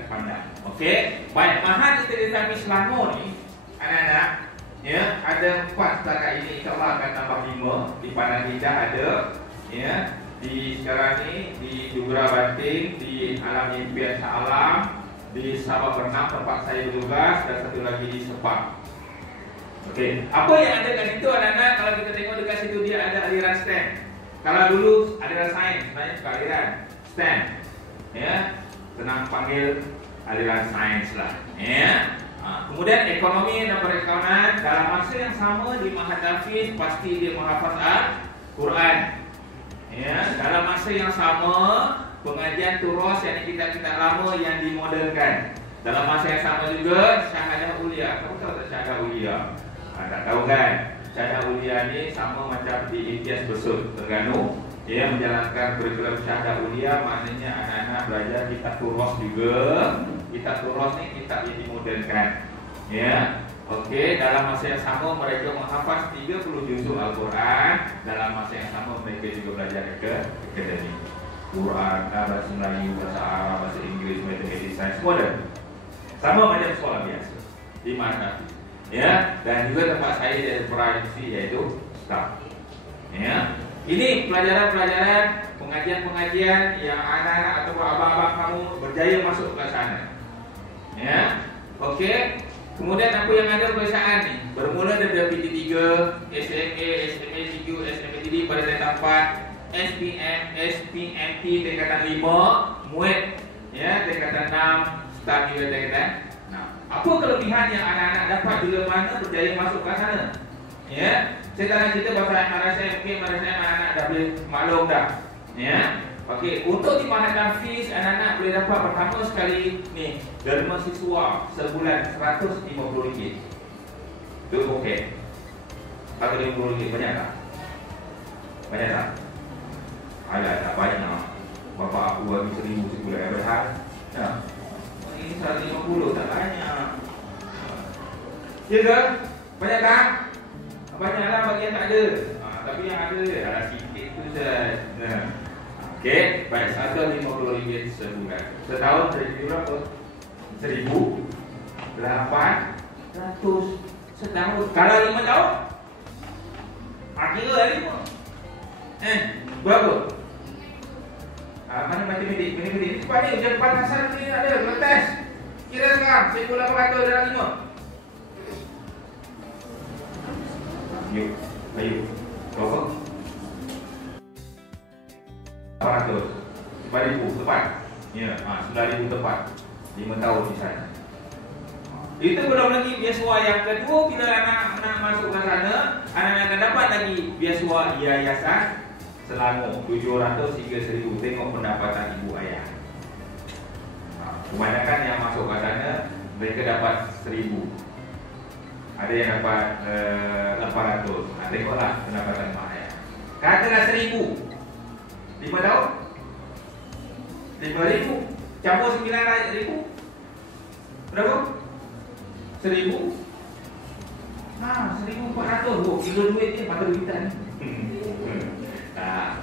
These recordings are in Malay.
akan pandang. Okey, baik. Mahat Istilah Selangor ni, anak-anak, ya, ada 4 setakat ini. InsyaAllah akan tambah 5. Di Padang Indah ada, ya, di sekarang ni di Dugera Banting, di Alam Impian Shah Alam, di Sabah Bernam tempat saya bertugas, dan satu lagi di Sepang. Okey, apa yang ada kat situ anak-anak? Kalau kita tengok dekat situ dia ada aliran STEM. Kalau dulu aliran sains, sebenarnya juga aliran STEM. Ya, senang panggil aliran sains lah. Ya. Kemudian ekonomi dan perekonomian dalam masa yang sama di Mahat Hafiz pasti dia menghafaz Al-Quran. Ya, dalam masa yang sama pengajian turos yang kita lama yang dimodelkan. Dalam masa yang sama juga syahadah ulia. Kamu tahu tak syahadah ulia? Tak tahu kan? Syahadah ulia ni sama macam di Imtiaz Besut Terengganu. Dia menjalankan kurikulum syahadah ulia, maknanya anak-anak belajar kitab turos juga. Kitab turos ni kitab yang dimodernkan. Ya. Okey, dalam masa yang sama mereka menghafaz 30 juzuk Al-Quran. Dalam masa yang sama mereka juga belajar akademik. Quran, bahasa Melayu, bahasa Arab, bahasa Inggeris, matematik, sains, semua ada. Sama macam sekolah biasa di mana. Ya, dan juga tempat saya dari praktisi iaitu staff. Ya. Ini pelajaran-pelajaran, pengajian-pengajian yang anak-anak atau abang-abang kamu berjaya masuk ke sana. Ya. Okey. Kemudian apa yang ada pemeriksaan ni? Bermula dari PT3, SMA, SMA3, SMA3 pada tingkatan 4, SPM, SPMT tingkatan 5, MUET ya tingkatan 6, staf juga tingkatan 6. Apa kelebihan yang anak-anak dapat bila mana berjaya masuk ke sana? Ya. Saya tak nak cerita pasal madrasah, mungkin madrasah anak-anak dah boleh maklum dah. Ya. Okey, untuk di Mahat Hafiz anak-anak boleh dapat pertama sekali ni derma siswa sebulan RM150. Itu okey. RM150 banyak tak? Banyak tak? Ada tak banyak. Bapak aku bagi RM1,000 sebulan berhad. Ya. Ini RM150 tak banyak. Ya ke? Banyak tak? Banyaklah bagi yang tak ada. Tapi yang ada adalah sikit tu saja. Okey, baik, RM150 sebulan. Setahun dari berapa? 1,800 setahun. Kalau 5 tahun? Kira lah 5. Berapa? Mana matematik? Matematik. Cepat ni, ujian panasan ni ada. Kertas. Kira sekarang, 1,800 dalam 5. Yuk, ayo. Berapa? 800 9,000 tepat. Ya, 9,000 tepat. 5 tahun di sana. Itu belum lagi biasiswa yang kedua. Bila anak masuk ke sana, anak akan dapat lagi biasiswa yayasan Selangor 700 hingga 1,000. Tengok pendapatan ibu ayah. Kebanyakan yang masuk ke sana mereka dapat 1,000. Ada yang dapat 800. Tengoklah pendapatan mak ayah. Katalah 1,000 5 tahun 5,000 campur 9,000 berapa? 1,000 1,400. Oh, kilo duit ni mata duitan.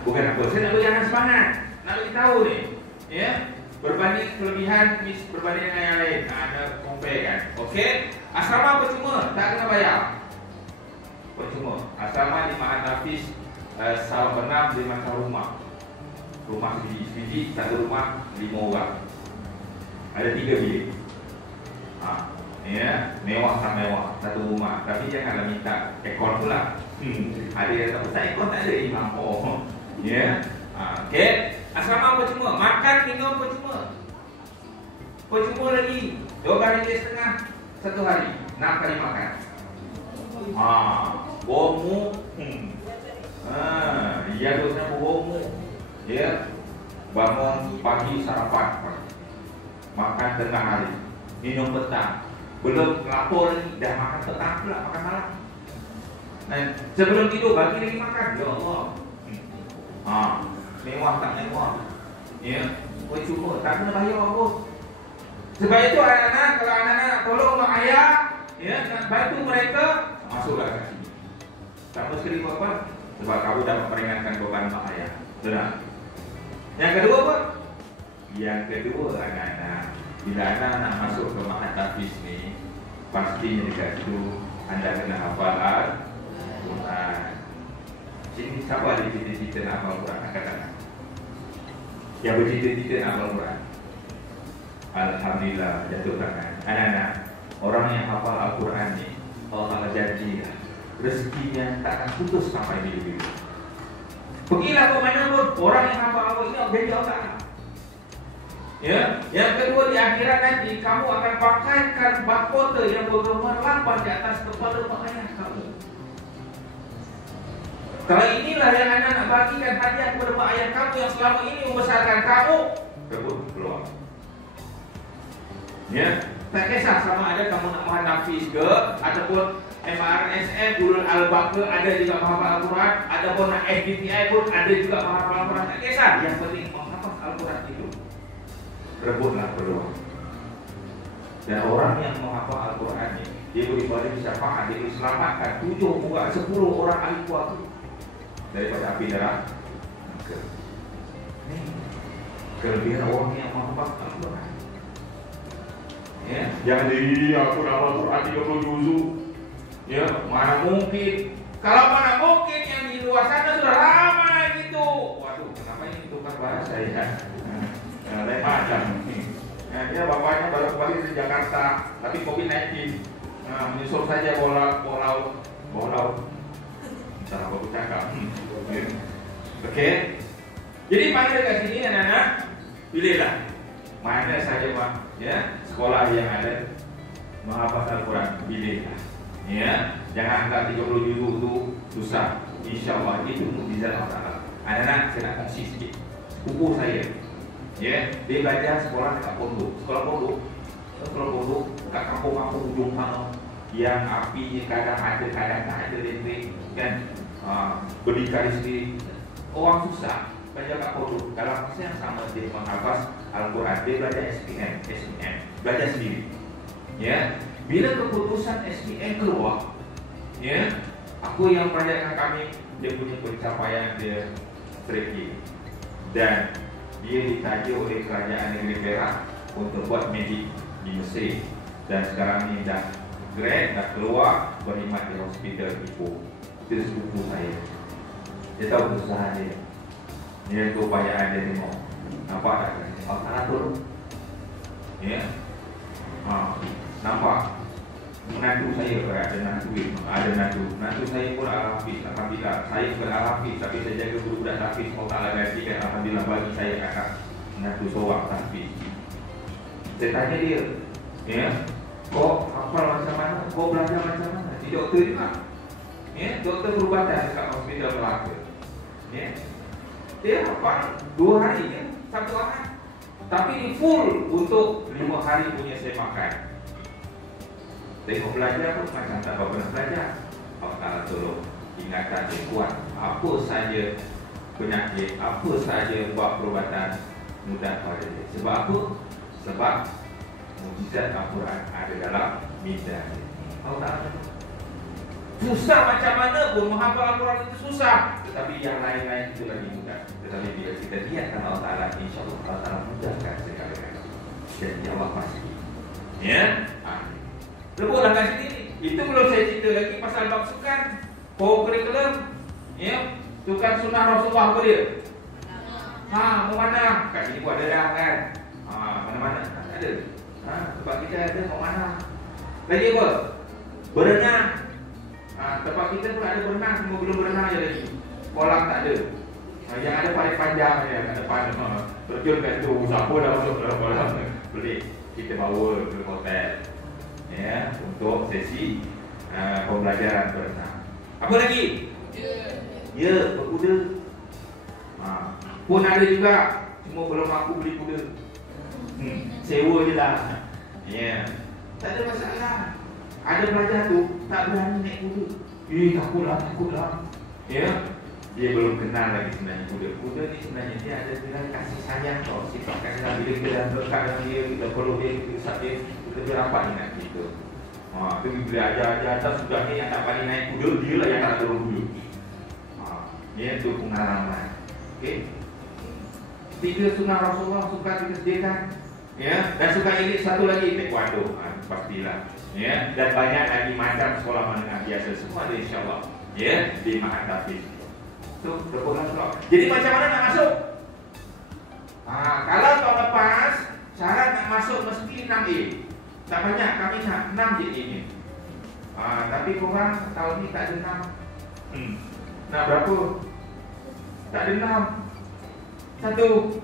Bukan apa, saya nak jangan semangat. Nak bagi tahu ni, ya, berbanding kelebihan berbanding dengan yang lain. Ada compare kan. Okey, asrama percuma, tak kena bayar. Percuma. Asrama di Mahat Hafiz Sabah Bernam di macam rumah. Rumah sebiji, satu rumah 5 orang. Ada 3 bilik. Ya, mewah tak mewah satu rumah. Tapi janganlah minta aircon pula. Ada yang tak usah aircon, tak ada imam. Ya. Okey. Asrama percuma, makan minum percuma. Percuma lagi. RM12.50 satu hari. 6 kali makan. Bomu. Dia dosanya bomu. Ya, bangun pagi sarapan, makan tengah hari, minum petang, belum lapor lagi, dah makan petang pula, makan malam. Dan sebelum tidur bagi lagi makan. Ya Allah. Mewah tak mewah? Ya, percuma, tak kena bayar apa. Sebab itu anak-anak, kalau anak-anak tolong mak ayah, ya, nak bantu mereka, masuklah ke sini. Tak mesti apa, sebab kamu dapat meringankan beban mak ayah. Benar. Yang kedua apa? Yang kedua anak-anak, bila anda nak masuk ke Mahat Hafiz ni, pastinya dekat situ anda kena hafal Al-Quran. Sini siapa ada cita-cita nak hafal Al-Quran? Angkat tangan. Yang bercita-cita nak hafal Al-Quran. Alhamdulillah, jatuh tangan. Anak-anak, orang yang hafal Al-Quran ni, Allah janji lah, rezekinya tak akan putus sampai bila-bila. Pergilah ke mana pun, orang yang hafal Al-Quran ini janji Allah. Ya, yang kedua di akhirat nanti kamu akan pakaikan mahkota yang bergemerlapan di atas kepala mak ayah kamu. Kalau inilah yang anda nak bagikan hadiah kepada mak ayah kamu yang selama ini membesarkan kamu, rebut keluar. Ya, tak kisah sama ada kamu nak Mahat Hafiz ke ataupun MRSM, Ulul Albab ke, ada juga menghafal Al-Quran, ataupun nak SBTI pun ada juga menghafal Al-Quran. Tak kisah, yang penting menghafal Al-Quran itu. Rebutlah peluang. Dan orang yang menghafal Al-Quran ini, dia boleh beri syafaat, dia boleh selamatkan 7 hingga 10 orang ahli kuat daripada api neraka. Ini kelebihan orang yang menghafal Al-Quran. Ya, jangan diri aku nak hafal Al-Quran 30 juzuk. Ya, mana mungkin? Kalau mana mungkin yang di luar sana sudah ramai gitu. Waduh, kenapa ini tukar bahasa ya? Lain macam. Dia bapaknya baru kembali dari Jakarta, tapi COVID-19 menyusul saja bola laut. Cara aku cakap. Oke. Jadi mana dekat sini anak-anak? Pilihlah mana saja Pak, ya, sekolah yang ada menghafal Al-Quran, pilihlah. Ya, jangan anggap 30 juzuk itu susah. InsyaAllah itu mukjizat Allah. Anak-anak saya nak kongsi sikit. Sepupu saya, ya, dia belajar sekolah dekat pondok. Sekolah pondok dekat kampung-kampung ujung sana yang apinya kadang ada, kadang tak ada listrik, kan? Berdikari sendiri. Orang susah belajar kat pondok. Dalam masa yang sama dia menghafaz Al-Quran, dia belajar SPM, belajar sendiri. Ya, bila keputusan SPM keluar, ya, aku yang merayakan kami, dia punya pencapaian dia tinggi dan dia ditaja oleh kerajaan negeri Perak untuk buat medik di Mesir dan sekarang ni dah grad, dah keluar berkhidmat di hospital Ipoh. Itu sepupu saya. Dia tahu usaha dia. Dia keupayaan dia tengok. Nampak tak? Allah turun. Ya. Nampak. Menantu saya ada menantu saya pun Al-Hafiz. Alhamdulillah, saya bukan Al-Hafiz, tapi saya jaga budak-budak Hafiz. Allah Ta'ala gantikan, alhamdulillah bagi saya kakak menantu seorang Hafiz. Saya tanya dia, ya, kau hafal macam mana? Kau belajar macam mana? Di doktor juga, ya, doktor perubatan dekat hospital Melaka, ya. Dia hafal 2 hari je, 1 hari, tapi full untuk 5 hari punya saya makan. Tengok belajar pun macam tak pernah belajar. Allah Ta'ala tolong ingatan dia kuat. Apa saja penyakit, apa saja buat perubatan mudah pada dia. Sebab apa? Sebab mukjizat Al-Quran ada dalam minda dia. Allah Ta'ala susah macam mana pun menghafal Al-Quran itu susah. Tetapi yang lain-lain itu lagi mudah. Tetapi bila kita lihat Allah Ta'ala, insyaAllah Allah Ta'ala mudahkan segala-galanya. Jadi Allah pasti. Ya? Rebutlah kat sini. Itu belum saya cerita lagi pasal bab sukan, co-curriculum, ya, sukan sunnah Rasulullah apa dia? Memanah. Kat sini pun ada dah kan? Mana-mana tak ada. Tempat kita ada memanah. Lagi apa? Berenang. Tempat kita pun ada berenang, cuma belum berenang je lagi. Kolam tak ada. Yang ada paling panjang je kat depan. Terjun kat tu, siapa dah masuk dalam kolam? Boleh kita bawa ke hotel. Ya, untuk sesi pembelajaran berenang. Apa lagi? Ya, berkuda. Pun ada juga, cuma belum aku beli kuda. Sewa je lah. Ya, tak ada masalah. Ada pelajar tu tak berani naik kuda. Takutlah. Ya, dia belum kenal lagi sebenarnya kuda. Kuda ni sebenarnya dia ada dengan kasih sayang tau. Sifat kasih sayang bila kita dah dekat dengan dia, kita peluk dia, kita usap dia, kita rapat dengan kita. Itu bila ajar-ajar sudah ni yang tak pandai naik kuda, dia lah yang tak ada kuda. Ini tu pengalaman. Okey. 3 sunnah Rasulullah suka kita sediakan. Ya, dan suka irit satu lagi taekwondo, pastilah. Ya, dan banyak lagi macam sekolah menengah biasa semua ada insya-Allah. Ya, di Mahat Tafiz. Tu berpulang. Jadi macam mana nak masuk? Kalau tahun lepas syarat nak masuk mesti 6A. Tak banyak, kami nak 6 je ini. Tapi korang tahun ni tak ada 6. Nak berapa? Tak ada 6. 1.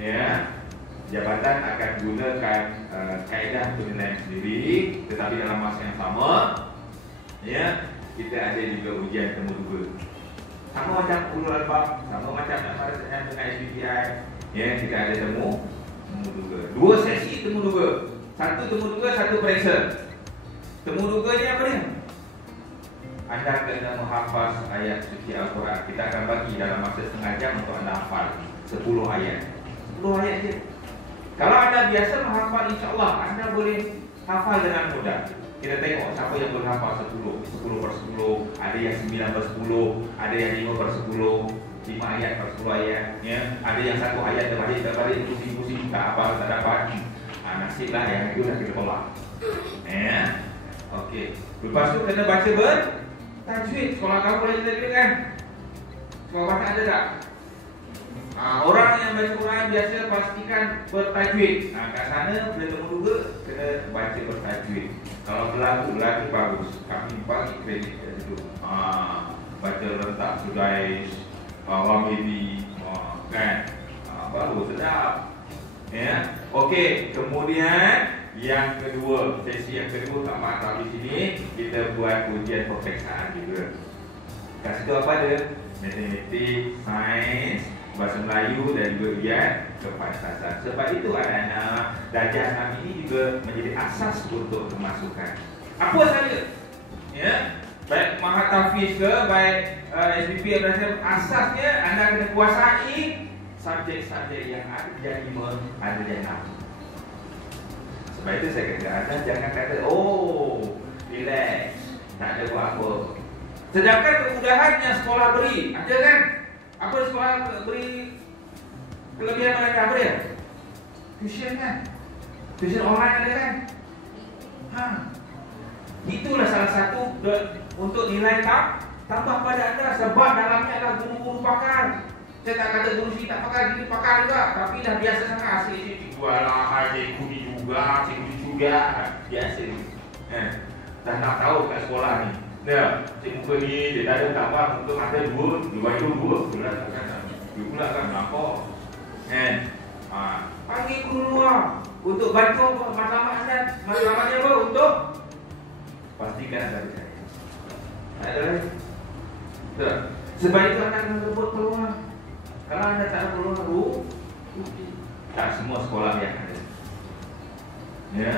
Ya. Jabatan akan gunakan kaedah penilaian sendiri, tetapi dalam masa yang sama, ya, kita ada juga ujian temu duga. Sama macam ulul albab, sama macam nak dengan SBTI, ya, kita ada temu duga. 2 sesi temu duga. 1 temu duga, 1 periksa. Temu duga ni apa dia? Anda kena menghafaz ayat suci Al-Quran. Kita akan bagi dalam masa setengah jam untuk anda hafal 10 ayat. 10 ayat je. Kalau anda biasa menghafal, insya-Allah anda boleh hafal dengan mudah. Kita tengok siapa yang boleh hafal 10/10, ada yang 9/10, ada yang 5/10, 5 ayat per 10 ayat, ya. Ada yang 1 ayat terbalik pusing-pusing tak hafal, tak dapat. Nasiblah yang itu dah kita tolak. Ya. Okey. Lepas tu kena baca bertajwid. Sekolah kamu boleh tajwid kan? Sekolah mana ada tak? Orang yang baca Quran biasa pastikan bertajwid. Kat sana bila temu duga kena baca bertajwid. Kalau berlagu bagus. Kami bagi kredit kat situ. Baca rentak Sudais, Wamidi, kan? Baru sedap. Ya. Okey, kemudian yang kedua, sesi yang kedua tak masalah di sini, kita buat ujian peperiksaan juga. Kat situ apa ada? Matematik, sains, bahasa Melayu dan juga ujian kepantasan. Sebab itu anak-anak darjah 6 ini juga menjadi asas untuk kemasukan. Apa saja? Ya, baik Mahat Tafiz ke, baik SPP atau asasnya anda kena kuasai subjek-subjek yang ada yang 5, ada yang 6. Sebab itu saya kata anda jangan kata relax, tak ada apa-apa. Sedangkan kemudahan yang sekolah beri, ada kan? Apa sekolah beri kelebihan mereka apa dia? Tuition kan? Tuition online ada kan? Itulah salah satu untuk nilai tambah pada anda. Sebab dalamnya adalah guru-guru pakar. Saya tak kata guru sini tak pakar, gini pakar juga. Tapi dah biasa sangat asyik cikgu lah, cikgu ni juga, cikgu juga. Biasa ni. Dah nak tahu kat sekolah ni. Dia cikgu ni dia dah ada tambah untuk ada 2 bulan kan. 2 bulan kan nampak. Panggil guru luar untuk bantu matlamat anda. Matlamatnya apa? Untuk pastikan anda bisa. Ada lagi. Sebab itu anda kena rebut peluang. Kalau anda tak ada peluang, tak semua sekolah yang ada. Ya,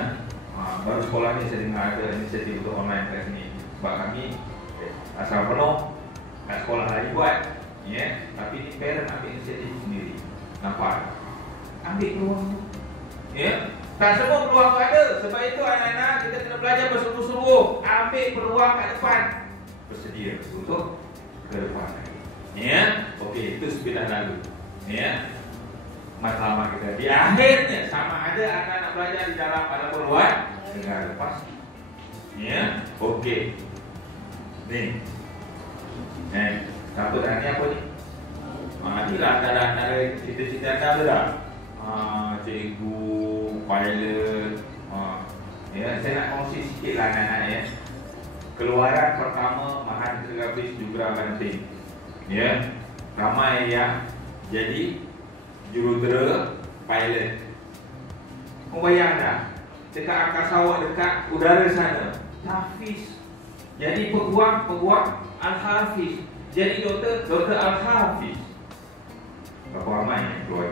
baru sekolah ni saya dengar ada inisiatif untuk online kat sini. Sebab kami asal penuh kat sekolah lain buat, ya. Tapi ni parent ambil inisiatif sendiri. Nampak? Ambil peluang tu. Ya. Tak semua peluang ada. Sebab itu anak-anak kita kena belajar bersungguh-sungguh. Ambil peluang kat depan. Bersedia untuk ke depan lagi. Ya. Okey, itu sepindah lalu. Ya. Matlamat kita di akhirnya sama ada anak-anak belajar di dalam pada peluang dengan lepas. Ya. Okey. Ni. Satu dan ni apa ni? Inilah antara cita-cita anda ada tak? Cikgu, pilot. Ya, saya nak kongsi sikit lah anak-anak ya. Keluaran pertama Mahat Tafiz juga penting. Ya, ramai yang jadi jurutera pilot. Kau bayang tak? Dekat angkasa awak, dekat udara sana, Tafiz jadi peguam Al-Hafiz, jadi doktor Al-Hafiz. Berapa ramai yang keluar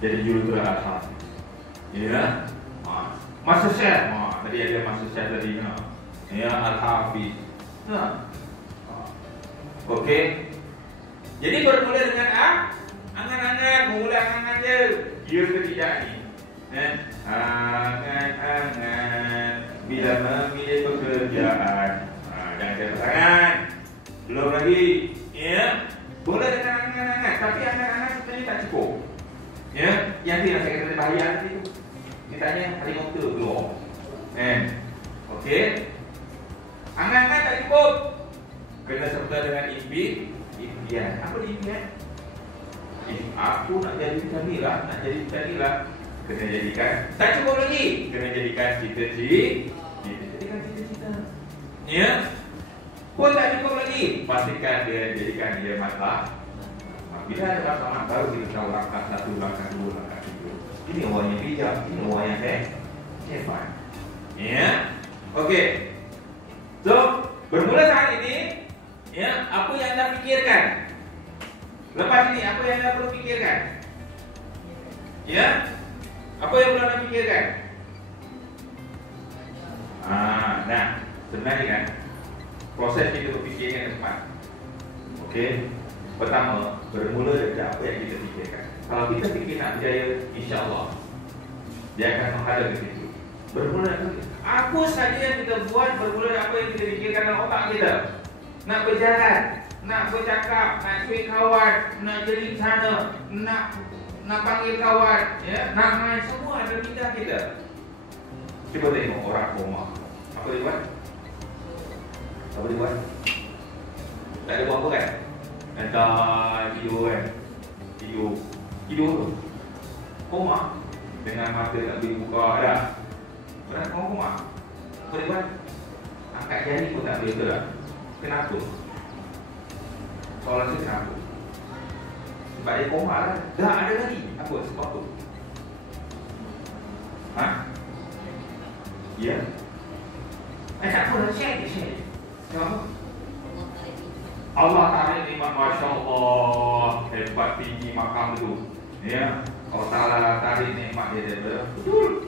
jadi jurutera Al-Hafiz. Ya. Master Chef. Tadi ada Master Chef tadi. Ya, Al-Hafiz. Okey. Jadi bermula dengan angan-angan, memulai angan-angan je. Ya ke tidak ni? Angan-angan bila memilih pekerjaan. Jangan kata tangan. Belum lagi. Ya. Boleh dengan angan-angan, tapi angan-angan sebenarnya tak cukup. Ya, yang tidak saya kata bahaya nanti tu. Ditanya helikopter keluar. Okey. Angan-angan tak cukup. Kena serta dengan impian. Apa impian? Aku nak jadi macam ni lah, nak jadi macam ni lah. Kena jadikan. Tak cukup lagi. Kena jadikan cita-cita. Ya. Pun tak cukup lagi. Pastikan dia jadikan dia masalah. Bila ada masalah baru kita tahu langkah 1, langkah 2, langkah 3. Ini orang yang bijak, ini orang yang hebat. Ya. Okey. So, bermula saat ini, ya, apa yang anda fikirkan? Lepas ini, apa yang anda perlu fikirkan? Ya? Apa yang perlu anda fikirkan? Nah, sebenarnya kan, proses kita berfikir yang tepat. Okey. Pertama, bermula dari apa yang kita fikirkan. Kalau kita fikir nak berjaya, insya-Allah dia akan menghadap ke situ. Bermula dari apa saja yang kita buat, bermula dari apa yang kita fikirkan dalam otak kita. Nak berjalan, nak bercakap, nak cuit kawan, nak jadi sana, nak panggil kawan, ya, nak main, semua ada minda kita. Cuba tengok orang koma. Apa dia buat? Apa dia buat? Tak ada buat apa kan? Entah tidur kan. Tidur tu koma. Dengan mata tak boleh buka dah. Orang koma. Apa dia buat? Angkat jari pun tak boleh ke dah. Kenapa? Soalan saya kenapa? Sebab dia koma lah. Dah ada lagi. Apa sebab tu? Ya. Tak apa lah, share. Kenapa? Allah Ta'ala nikmat, Masya Allah, hebat tinggi makam itu. Ya, Allah Ta'ala tarik nikmat dia daripada. Betul.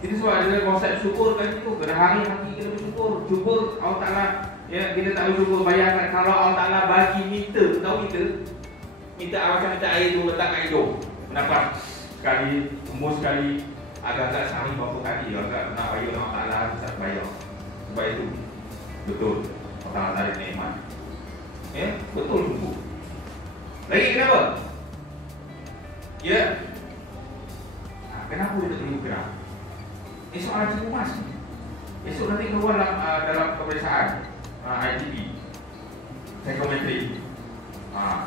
Ini sebab ada konsep syukur kan itu. Kena hari-hari kita bersyukur. Syukur Allah Ta'ala. Ya, kita tak bersyukur. Bayangkan kalau Allah Ta'ala bagi minta. Tahu kita? Minta macam minta air tu letak kat hidung. Mendapat sekali, tembus sekali. Agak-agak sehari berapa kali. Agak nak bayar Allah Ta'ala, tak bayar. Sebab itu betul. Allah tarik nikmat. Ya, betul sungguh. Lagi kenapa? Ya. Kenapa dia tak boleh bergerak? Esok ada cikgu mas. Esok nanti keluar dalam peperiksaan ITP, psikometri.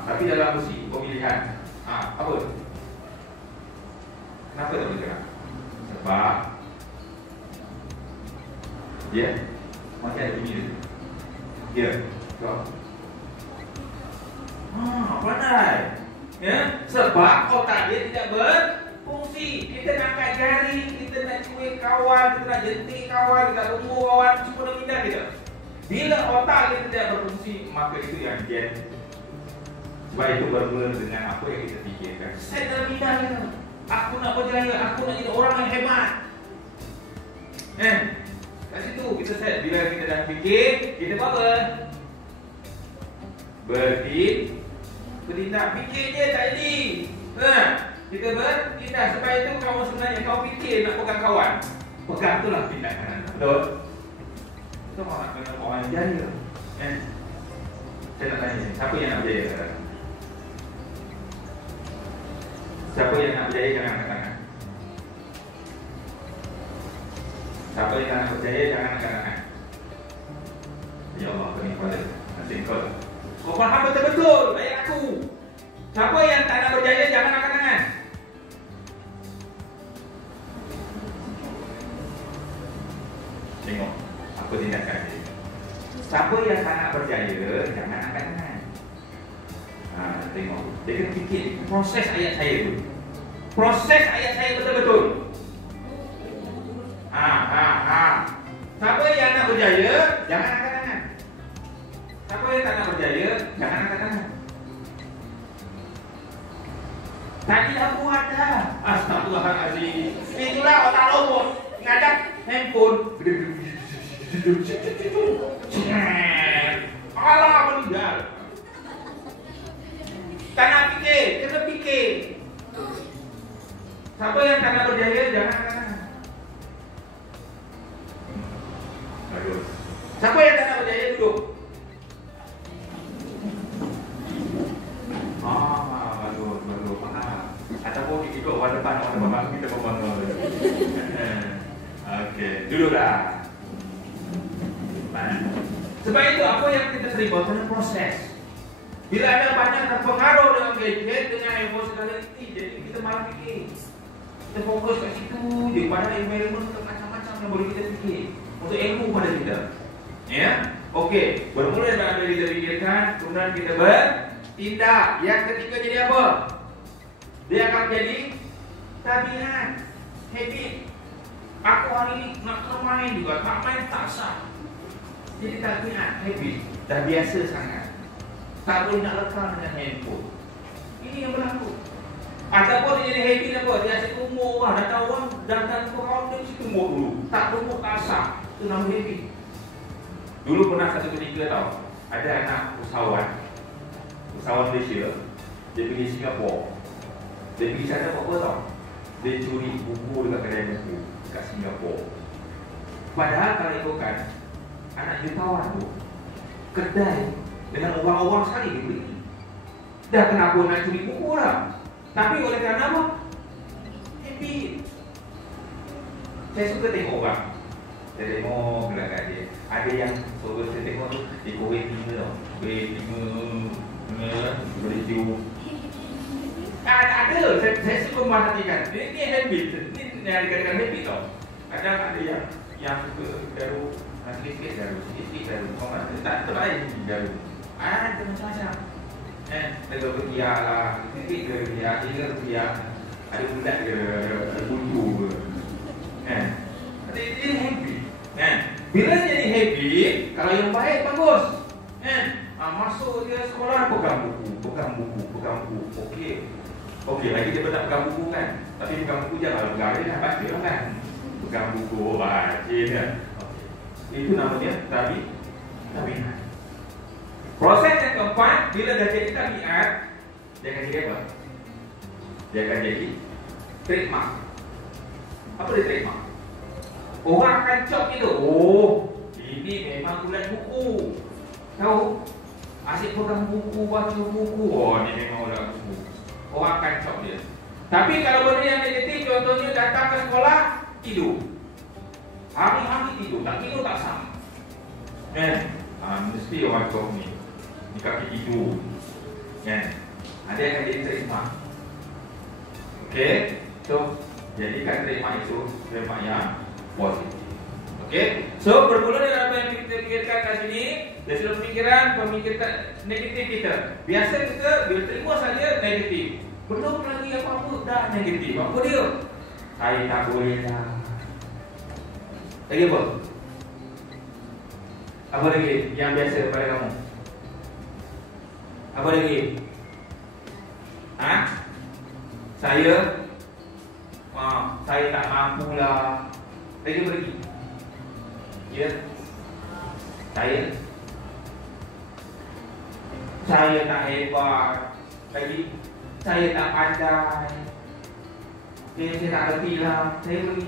Tapi dalam mesti pemilihan. Apa? Kenapa tak boleh bergerak? Sebab ya, masih ada bunyi dia. Ya, so. Pandai. Ya, sebab otak dia tidak berfungsi. Kita nak angkat jari, kita nak cuit kawan, kita nak jentik kawan, kita nak tunggu kawan, cuma nak pindah kita. Bila otak kita tidak berfungsi, maka itu yang gen. Sebab itu bermula dengan apa yang kita fikirkan. Set dalam minda kita. Aku nak berjaya, aku nak jadi orang yang hebat. Kat situ kita set. Bila kita dah fikir, kita buat apa? Bertindak. Fikir je tak jadi. Kita bertindak. Sebab itu kawan sebenarnya kau fikir nak pegang kawan. Pegang tu lah tindakan. Betul? Itu orang nak kena orang yang jaya. Saya nak tanya, siapa yang nak berjaya sekarang? Siapa yang nak berjaya jangan angkat tangan. Siapa yang nak berjaya jangan angkat tangan. Ya Allah, kena pada nasib kau. Kau faham betul-betul ayat aku. Siapa yang tak nak berjaya jangan angkat tangan. Tengok apa tindakan dia. Siapa yang tak nak berjaya jangan angkat tangan. Tengok. Dia kena fikir proses ayat saya tu. Proses ayat saya betul-betul. Siapa yang nak berjaya jangan angkat tangan. Siapa yang tak nak berjaya jangan angkat tangan. Tadi aku ada. Astagfirullahaladzim. Itulah otak robot ngadap handphone. Allah meninggal. Tak nak fikir, kena fikir. Siapa yang tak nak berjaya jangan angkat tangan. Bagus. Siapa yang tak nak berjaya duduk. Bagus, faham. ikut orang depan kita berbangun. Okey, duduklah. Sebab itu apa yang kita terima kena proses. Bila ada banyak terpengaruh dengan gadget, dengan emotionality, jadi kita malah fikir. Kita fokus kat situ je, pada environment macam-macam yang boleh kita fikir untuk ilmu pada kita. Ya, okey. Bermula dengan apa yang kita fikirkan, kemudian kita bertindak. Yang ketiga jadi apa? Dia akan menjadi tabiat, habit. Aku hari ini nak main juga, tak main tak sah. Jadi tabiat, habit. Dah biasa sangat. Tak boleh nak lekang dengan handphone. Ini yang berlaku. Ataupun dia jadi habit apa? Dia asyik umur lah. Datang orang, datang ke kawan dia mesti tumbuh dulu. Tak tumbuh tak sah. Itu nama habit. Dulu pernah satu ketika tau, ada anak usahawan Malaysia. Dia pergi Singapura. Dia pergi sana buat apa tau? Dia curi buku dekat kedai buku kat Singapura. Padahal kalau ikutkan anak jutawan tu, kedai dengan orang-orang sekali dia beli. Dah kenapa nak curi buku lah. Tapi oleh kerana apa? Happy. Saya suka tengok orang. Saya tengok belakang dia. Ada yang suruh saya tengok tu, dia korek tiga tau. Korek tiga, boleh cium. Ada, saya suka merhatikan. Ini habit. Ini yang dikatakan habit tau. Kadang ada yang suka garu, sikit-sikit garu, sikit-sikit garu. Tak terbaik garu. Ada macam-macam. Ada rupiah lah, sikit rupiah, 3 rupiah. Ada budak ke, ada buntu ke. Dia habit. Bila jadi habit, kalau yang baik bagus. Masuk dia sekolah, pegang buku. Okey, lagi dia tak pegang buku kan. Tapi pegang buku jangan pegang dia dah baca kan. Pegang buku, baca dia. Itu namanya tabiat. Proses yang keempat, bila dah jadi tabiat, dia akan jadi apa? Dia akan jadi trademark. Apa dia trademark? Orang akan cop itu. Oh, ini memang bulan buku. Tahu? Asyik pegang buku, baca buku. Oh, ni memang bulan buku. Orang akan cop dia. Tapi kalau benda yang negatif, contohnya datang ke sekolah, tidur. Hari-hari tidur, tak tidur tak sama. Mesti orang cop ni. Ni kaki tidur. Ada yang akan jadi trademark. Okey, so jadikan trademark itu trademark yang positif. Okey, so bermula dengan apa yang kita fikirkan kat sini, dari seluruh pemikiran negatif kita. Biasa kita bila terima saja negatif. Belum lagi apa-apa dah negatif. Apa dia? Saya tak boleh lah. Lagi apa? Apa lagi yang biasa pada kamu? Apa lagi? Saya tak mampu lah. Lagi apa lagi? Ya. Saya tak hebat. Lagi, saya tak pandai. Saya tak kerti lah. Saya pergi.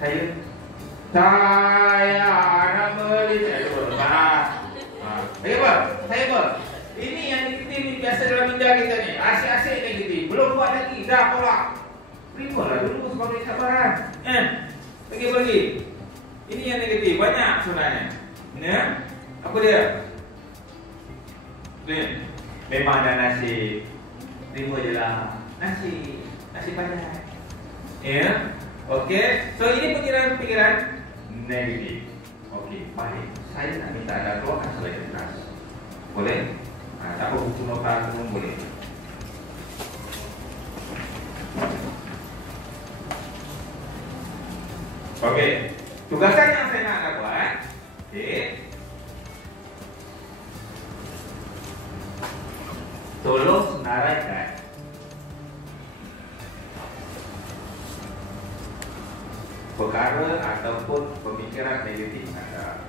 Saya nak beli. Saya lepas. Lagi apa? Saya apa? Ini yang negatif ni biasa dalam minda kita ni. Asyik-asyik negatif. Belum buat lagi. Dah tolak. Terimalah dulu sebagai cabaran. Lagi apa lagi? Ini yang negatif. Banyak sebenarnya. Apa dia? Memang ada nasib. Terima je lah. Nasib banyak. Okey. So ini pikiran-pikiran negatif. Okey, baik. Saya nak minta anda keluarkan selai kertas. Boleh? Tak apa buku nota pun boleh. Okey. Tugasan yang saya nak anda buat. Okey. Tolong senaraikan perkara ataupun pemikiran negatif anda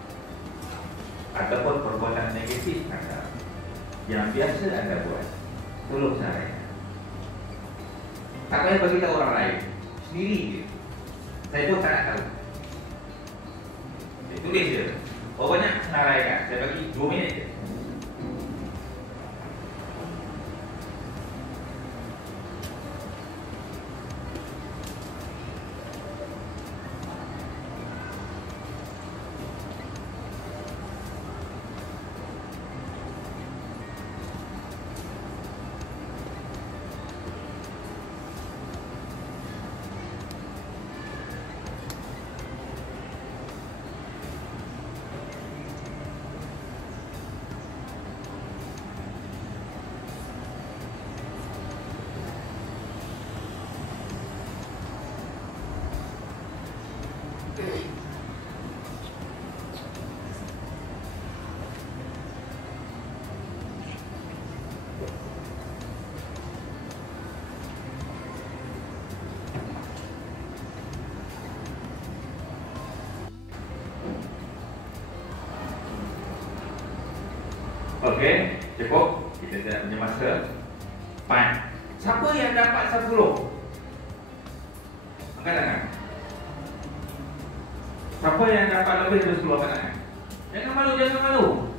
ataupun perbuatan negatif anda yang biasa anda buat. Tolong senaraikan. Tak payah bagi tahu orang lain, sendiri je. Saya pun tak nak tahu. Saya tulis je. Pokoknya senaraikan. Saya bagi 2 minit je. Okey, cukup. Kita tidak punya masa. Fine. Siapa yang dapat 10? Angkat tangan. Siapa yang dapat lebih dari 10? Angkat tangan. Jangan malu, jangan malu.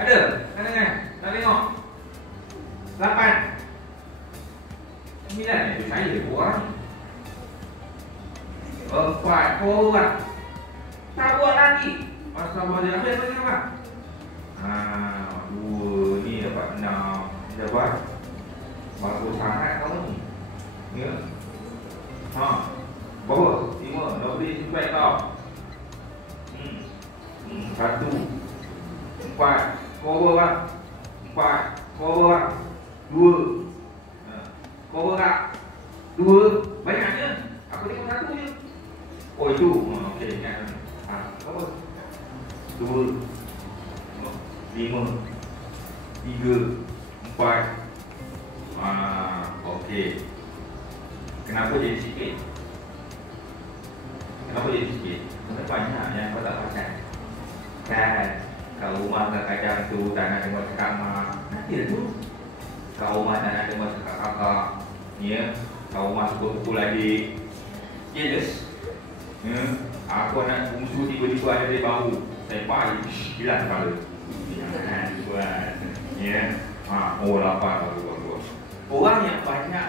Ada? Angkat tangan. Tak tengok. 8. 9 itu saya buat. 4. Korang. Tak buat lagi. Masa boleh ambil apa? 2 ni dapat 6. Ni dapat bagus sangat kamu ni. Ya. Bagus. 5. Dah boleh sampai tau. 1. 4. Cover lah. 4. Cover lah. 2. Cover tak? 2. Banyaknya. Aku tengok 1 je. Oh itu. Okey, ingat. Cover. 2. 5. 3. 4. Okey. Kenapa jadi sikit? Kenapa jadi sikit? Sebab banyak yang kau tak pakai. Kan? Kat rumah kadang-kadang tu tak nak tengok cakap mak. Nanti tu. Kat rumah tak nak tengok cakap kakak. Ya? Kat rumah pukul-pukul adik. Yes. Ya? Aku nak musuh tiba-tiba ada dari bau. Saya pahit. Hilang kepala. Jangan buat. Ya? Oh lapar baru. Orang yang banyak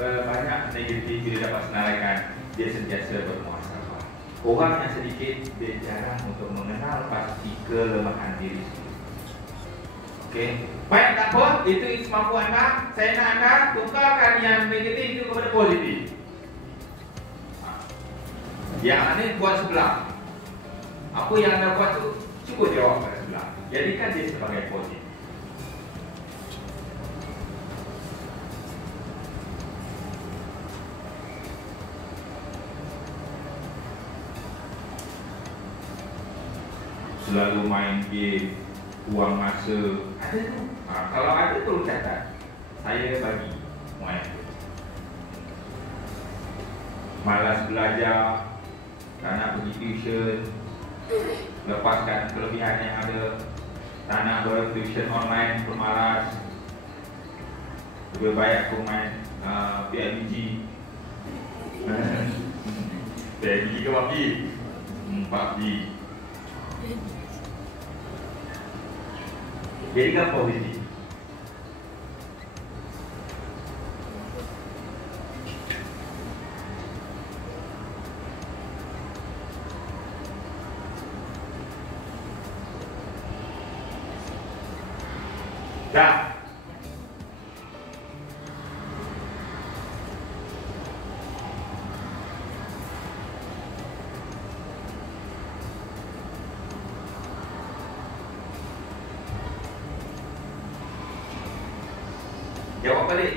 banyak negatif bila dapat senaraikan, dia sentiasa bermuhasabah. Orang yang sedikit, dia jarang untuk mengenal pasti kelemahan diri sendiri. Okey, baik, tak apa. Itu semampu anda. Saya nak anda tukarkan yang negatif itu kepada positif. Yang anda buat sebelah. Apa yang anda buat tu, cuba jawab pada sebelah. Jadikan dia sebagai positif. Selalu main game, buang masa. Ada tu. Kalau ada tu catat. Saya bagi main. Malas belajar, tak nak pergi tuition, lepaskan kelebihan yang ada, tak nak bertuition online, pemalas. Lebih baik aku main PUBG. PUBG ke PUBG? PUBG. Jadikan positif. Dah.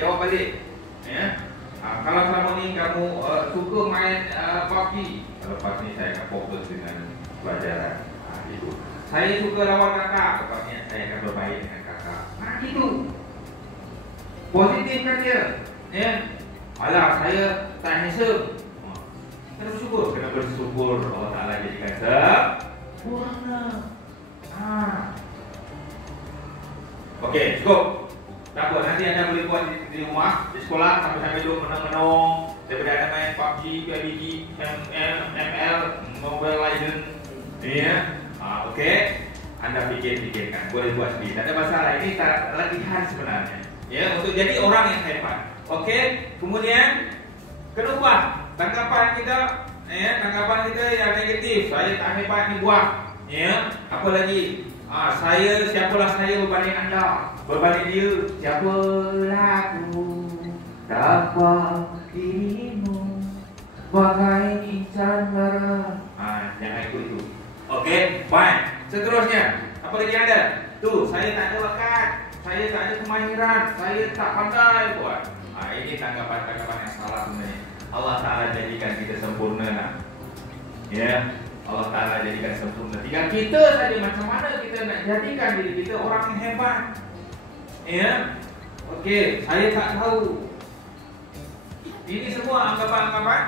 Jawab balik. Ya. Kalau selama ni kamu suka main PUBG, lepas ni saya akan fokus dengan pelajaran. Itu. Saya suka lawan kakak, lepas ni saya akan berbaik dengan kakak. Itu. Positifkan dia. Ya. Alah, saya tak handsome. Kena bersyukur. Kena bersyukur Allah Ta'ala jadikan sempurna. Okey, cukup. Tak apa, nanti anda boleh buat di rumah, di sekolah, sampai duduk menong-menong. Daripada anda main PUBG, PUBG, ML, Mobile Legends. Ya. Okey. Anda fikirkan, boleh buat sendiri. Tak ada masalah, ini latihan sebenarnya. Ya, untuk jadi orang yang hebat. Okey. Kemudian kena buat tanggapan kita, tanggapan kita yang negatif. Saya tak hebat ni buat. Ya. Apa lagi? Siapalah saya berbanding anda, berbanding dia. Siapalah aku tanpa dirimu, bagai insan bara. Jangan ikut itu. Okey, fine. Seterusnya, apa lagi ada? Tu, saya tak ada bakat, saya tak ada kemahiran, saya tak pandai buat. Ini tanggapan-tanggapan yang salah sebenarnya. Allah Ta'ala jadikan kita sempurna lah. Ya. Allah Ta'ala jadikan sempurna. Tinggal kita saja macam mana kita nak jadikan diri kita orang yang hebat. Ya. Okey, saya tak tahu. Ini semua anggapan-anggapan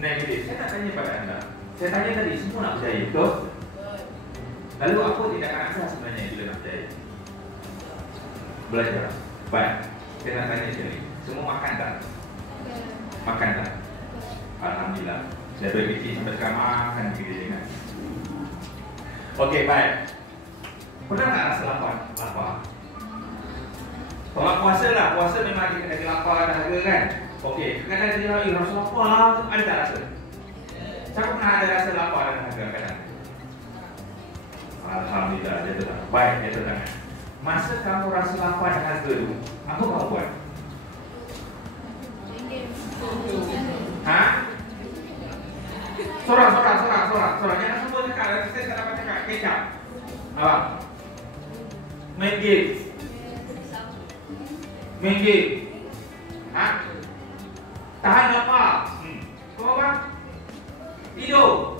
negatif. Saya nak tanya pada anda. Saya tanya tadi, semua nak percaya, betul? Lalu apa tindakan anda sebenarnya bila nak percaya? Belajar. Baik. Saya nak tanya sekali. Semua makan tak? Makan tak? Alhamdulillah. Saya dari kecil sampai sekarang makan begini kan. Okey, baik. Pernah tak rasa lapar? Lapar. Kalau puasa lah, puasa memang kita kena lapar dahaga kan. Okey, kadang-kadang dia lagi rasa lapar, ada tak rasa? Siapa pernah ada rasa lapar dahaga kadang? Alhamdulillah, jatuh tangan. Baik, jatuh tangan. Masa kamu rasa lapar dahaga tu, apa kamu buat? Ha? Sorang. Jangan semua cakap, nanti saya tak dapat cakap. Kecap. Apa? Main game. Ha? Tahan lapar. Kau apa? Tidur.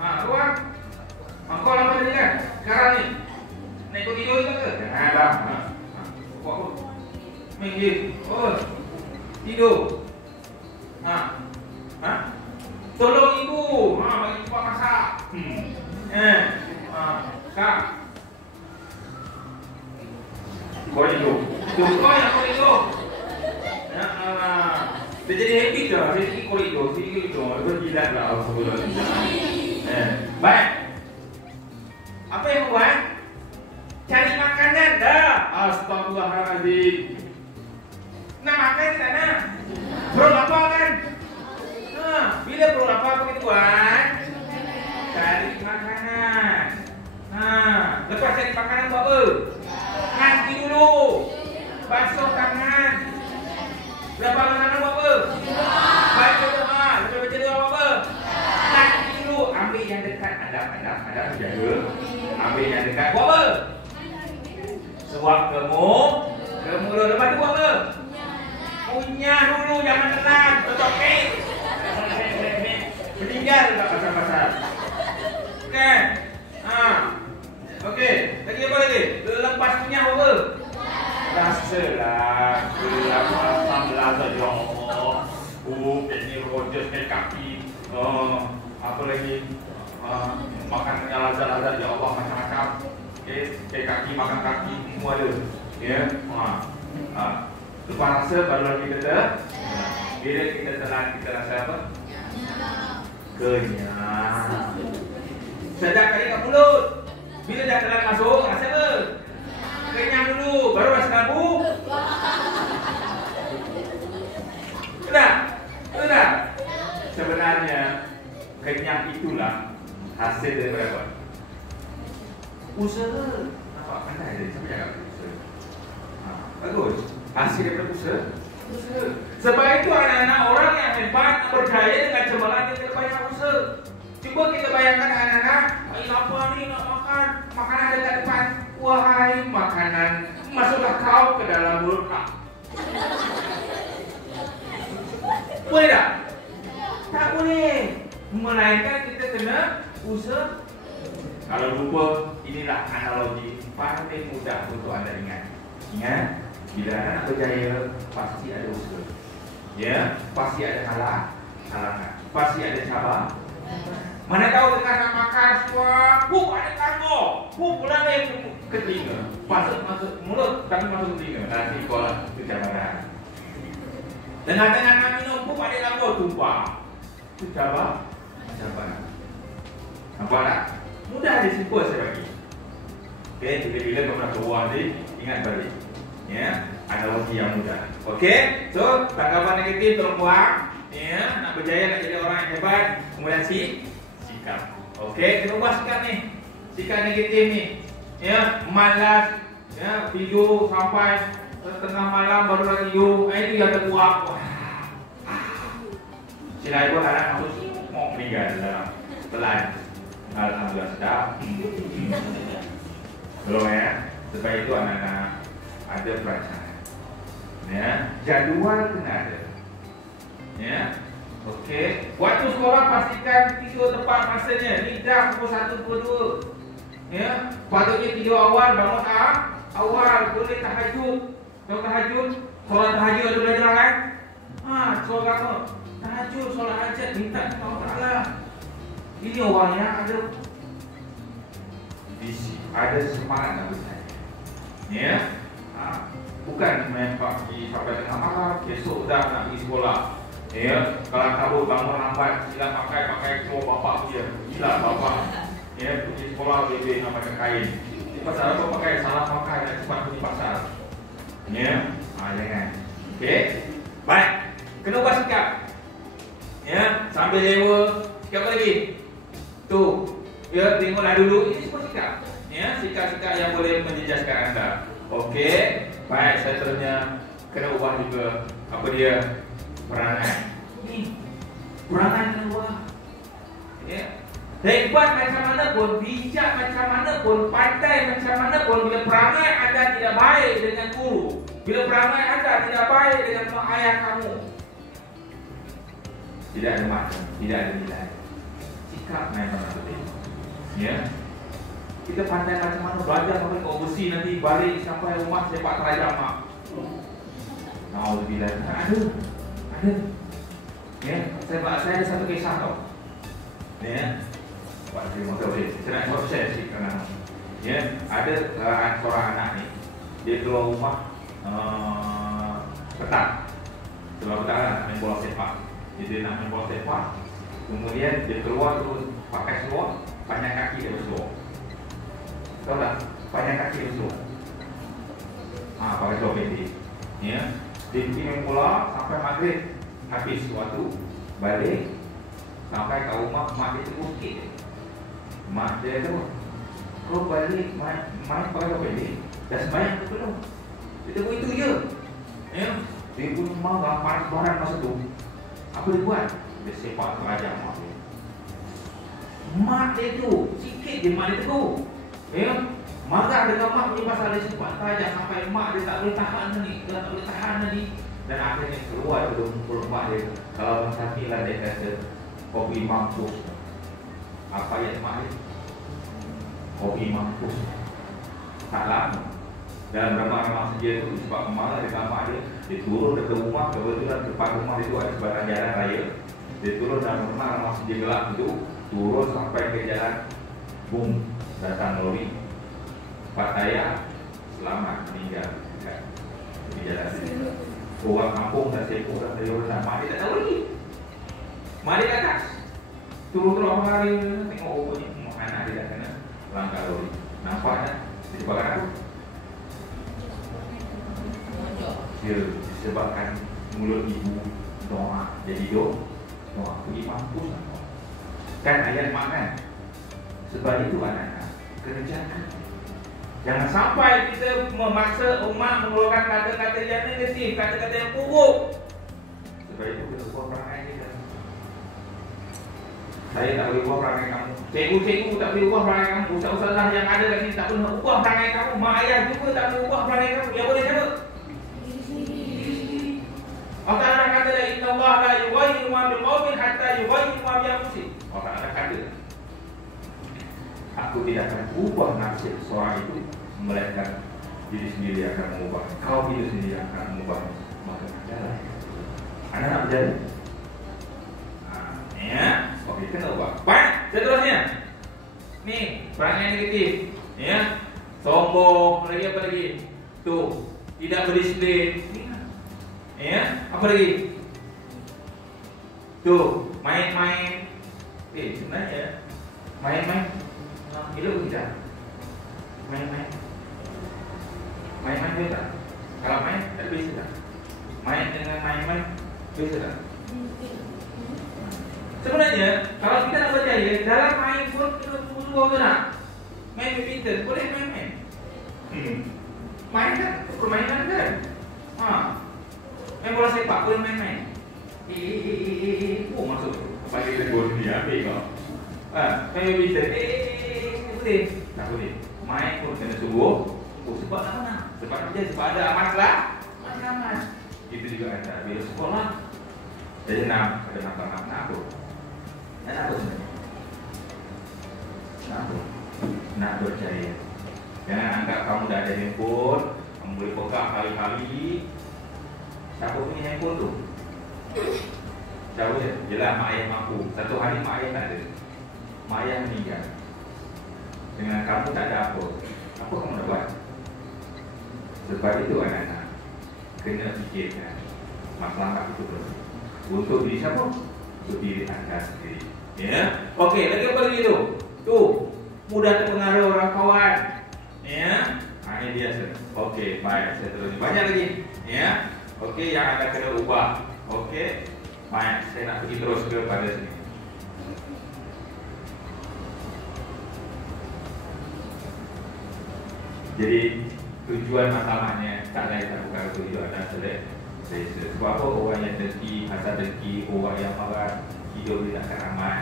Kau apa? Kau lapar tadi kan? Sekarang ni nak ikut tidur juga ke? Jangan lah. Buat apa? Main game. Tidur. Tolong ibu. Bagi cepat masak. Kak. Koridor. Kau yang koridor. Dia jadi habit dah. Dia pergi koridor. Berjilat lah. Baik. Apa yang buat? Cari makanan dah. Astagfirullahaladzim. Nak makan di sana. Perut lapar kan? Bila perut lapar apa kita buat? Cari makanan. Lepas cari makanan buat apa? Mandi dulu. Basuh tangan. Lepas makanan buat apa? Baca doa. Lepas baca doa buat apa? Mandi dulu. Ambil yang dekat. Adab jaga. Ambil yang dekat. Buat apa? Suap ke mulut. Lepas tu buat apa? Punya dulu, jangan telan. Okey. Meninggal tak pasal-pasal. Kan? Okey. Lagi apa lagi? Lepas punya apa? Rasalah. Alhamdulillah ya Allah. Ini rojos ke kaki. Apa lagi? Makan lazat-lazat ya Allah macam-macam. Okey, ke kaki makan kaki semua ada. Ya. Lepas rasa baru lagi kita. Bila kita telan kita rasa apa? Kenyang. Sedap kali kat mulut. Bila dah telan masuk rasa apa? Kenyang dulu. Baru rasa lampu. Betul tak? Sebenarnya kenyang itulah hasil daripada apa? Usaha. Nampak pandai dia. Siapa cakap usaha? Bagus. Hasil daripada usaha. Sebab itu anak-anak orang yang hebat berjaya dengan cemerlang dia terbanyak usaha. Cuba kita bayangkan anak-anak lapar ni nak makan, makanan ada kat depan. Wahai makanan, masuklah kau ke dalam mulut kau. Boleh tak? Tak boleh. Melainkan kita kena usaha. Kalau lupa, inilah analogi paling mudah untuk anda ingat. Ingat, bila anak berjaya, pasti ada usaha. Ya, pasti ada halangan. Pasti ada cabar. Mana tahu tengah nak makan semua, ada kangkung, pulang ke telinga. Masuk mulut, tapi masuk ke telinga. Nanti kau kecabaran. Tengah-tengah nak minum, ada kangkung tumpah. Itu cabaran. Nampak tak? Mudah disimpul saya bagi. Okey, bila-bila kau nak keluar nanti, ingat balik. Ya, analogi yang mudah. Okey, so tanggapan negatif tolong buang. Ya, nak berjaya, nak jadi orang yang hebat, kemudian sikap. Okey, kita buat sikap ni. Sikap negatif ni. Ya, malas, ya, tidur sampai tengah malam baru lagi tidur. Itu yang terbuat. Sila ibu harap harus mau meninggal dalam pelan. Alhamdulillah sedap. Belum ya. Sebab itu anak-anak ada perancangan. Ya, jadual kena ada. Ya. Okey. Waktu sekolah pastikan tidur tepat masanya. Tidak pukul 1, pukul 2. Ya. Patutnya tidur awal, bangun awal. Boleh tahajud. Kalau tahajud, solat tahajud ada belajar kan? Solat apa? Tahajud, solat hajat, minta kepada Allah Taala. Ini orang yang ada visi, ada semangat nak berjaya. Ya. Bukan main pagi sampai tengah malam, besok dah nak pergi sekolah. Ya, kalau kabut bangun lambat, sila pakai semua bapak dia. Gila bapak. Ya, pergi sekolah bebe nak pakai kain. Pasal apa pakai salah pakai dan cepat pergi pasar. Ya, jangan. Okey. Baik. Kena ubah sikap. Ya, sambil lewa, sikap apa lagi? Tu. Ya, tengoklah dulu ini semua sikap. Ya, sikap-sikap yang boleh menjejaskan anda. Okey. Baik, seterusnya kena ubah juga apa dia? Perangai. Ni. Perangai kena ubah. Ya. Hebat macam mana pun, bijak macam mana pun, pandai macam mana pun, bila perangai anda tidak baik dengan guru, bila perangai anda tidak baik dengan mak ayah kamu, tidak ada makna, tidak ada nilai. Sikap memang penting. Ya. Kita pandai macam mana belajar sampai ke overseas, nanti balik sampai rumah sepak terajam mak. Nauzubillah. Ada. Ya, saya ada satu kisah tau. Ya. Pak terima kasih. Saya nak share sikit kerana ya, ada seorang anak ni, dia keluar rumah petang. Setelah petang nak main bola sepak. Dia nak main bola sepak. Kemudian dia keluar tu pakai seluar, panjang kaki dia berseluar. Tahu tak? Panjang kaki dia berseluar. Pakai seluar pendek. Ya. Dia pergi main bola sampai maghrib. Habis waktu balik sampai ke rumah, mak dia tegur sikit. Mak dia tu, kau balik main pakai seluar pendek, dah sembahyang ke belum? Dia tegur itu je. Ya. Dia pun marah, panas baran masa tu. Apa dia buat? Dia sepak terajam mak dia. Mak dia tu, sikit je mak dia tegur. Ya. Marah dengan mak punya pasal dia sepak terajam sampai mak dia tak boleh tahan ni. Dan akhirnya keluar dari mulut mak dia. Kalau masa ni lah dia kata, kopi mampus. Apa yang mak dia? Kopi mampus. Tak lama. Dalam ramai-ramai saja tu, sebab marah dengan mak dia, dia turun dekat rumah, kebetulan depan rumah dia tu ada sebatang jalan raya. Dia turun dalam ramai-ramai saja gelap itu, turun sampai ke jalan, boom, datang lori. Pak saya selamat meninggal di jalan sini. Orang kampung dan sepuk dan dari orang mak dia tak tahu lagi. Mak dia kat atas. Turun-turun hari tengok rupanya anak dia dah kena langkah lori. Nampak tak? Disebabkan apa? Dia disebabkan mulut ibu doa. Jadi doa pergi mampus lah. Kan ayat mak kan? Sebab itu anak-anak kena jaga. Jangan sampai kita memaksa umat mengeluarkan kata-kata yang negatif, kata-kata yang buruk. Sebab itu kita ubah perangai kita. Saya tak boleh ubah perangai kamu. Cikgu-cikgu tak boleh ubah perangai kamu. Ustaz-ustazah yang ada kat sini tak boleh ubah perangai kamu. Mak ayah juga tak boleh ubah perangai kamu. Yang boleh siapa? Allah Ta'ala kata, Inna Allah la yughayyiru ma biqaumin hatta yughayyiru ma bi anfusihim. Allah Ta'ala kata, aku tidak akan ubah nasib seorang itu, melainkan diri sendiri akan mengubah. Kau diri sendiri akan mengubah. Maka adalah anda nak berjaya. Ya, oke, kena ubah. Baik, seterusnya. Nih, perangai negatif. Ya, sombong, apa lagi? Tuh, tidak berdisiplin. Ya, apa lagi? Tuh, main-main. Sebenarnya main-main hidup tidak. Main-main bisa tak? Kalau main, tak bisa tak? Main dengan main-main, bisa tak? Sebenarnya, kalau kita nak berjaya, dalam main pun kita semua tu nak main badminton, boleh main-main. Main kan? Permainan kan? Main bola sepak, boleh main-main. Masuk. Pagi tegur dia, ambil kau. Main badminton, boleh. Tak boleh. Main pun kena sungguh. Sebab nak mana? Sebab kerja, sebab ada masalah. Aman. Itu juga ada. Bila sekolah, jadi ada masalah apa? Nak apa sebenarnya? Nak apa? Nak berjaya. Jangan anggap kamu dah ada handphone, kamu boleh pegang hari-hari. Siapa punya handphone tu? Siapa je? Jelas mak ayah mampu. Satu hari mak ayah tak ada. Mak ayah meninggal. Dengan kamu tak ada apa. Apa kamu nak buat? Sebab itu anak-anak, kena fikirkan masalah itu terus. Untuk diri siapa? Untuk diri anda sendiri. Ya, okey. Lagi apa lagi tu? Tu mudah terpengaruh orang kawan. Ya, ini biasa. Okey, baik. Saya terus banyak lagi. Ya, okey. Yang anda kena ubah. Okey, baik. Saya nak pergi terus kepada sini. Jadi tujuan masalahnya tak lain tak bukan tujuan anda selesai. Sebab apa orang yang dengki, asal dengki, orang yang marah, hidup dia takkan aman.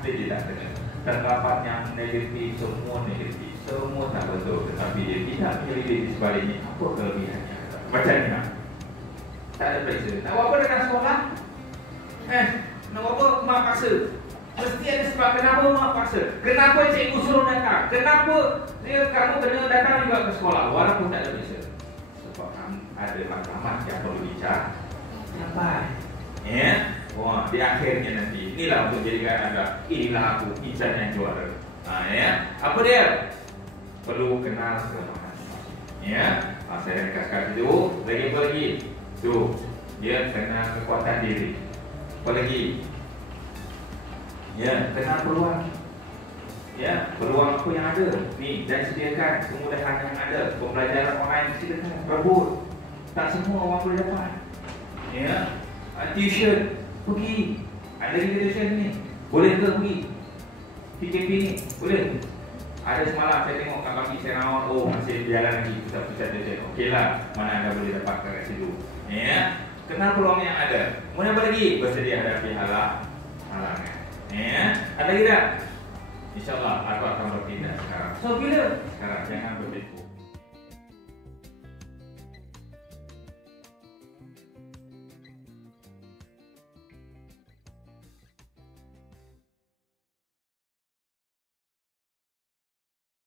Dia tidak kena. Terdapat yang negatif, semua negatif, semua tak betul. Tetapi dia tidak menyelidiki di sebaliknya apa kelebihannya. Macam ni nak? Tak ada pressure. Nak buat apa datang sekolah? Nak buat apa mak paksa? Mesti ada sebab kenapa mak paksa. Kenapa cikgu suruh datang? Kenapa kamu kena datang juga ke sekolah walaupun tak ada pressure? Sebab ada matlamat yang perlu bicara. Sampai. Ya. Wah, di akhirnya nanti inilah untuk jadikan anda. Inilah aku, insan yang juara. Ya. Apa dia? Perlu kenal kelemahan. Ya. Saya ringkaskan itu. Lagi apa lagi? Tu. Dia kenal kekuatan diri. Apa lagi? Ya, kenal peluang. Ya, peluang apa yang ada ni dan sediakan kemudahan yang ada. Pembelajaran online silakan rebut. Tak semua orang boleh dapat. Ya, tuition pergi. Ada lagi tuition ni. Boleh ke pergi? PKP ni boleh. Ada semalam saya tengok kat kaki saya rawat, oh masih berjalan lagi pusat-pusat tuition. Okeylah, mana anda boleh dapatkan kat situ. Ya, kenal peluang yang ada. Kemudian apa lagi? Bersedia hadapi halangan. Ya, ada lagi tak? InsyaAllah aku akan bertindak sekarang. So bila? Sekarang, jangan bertipu.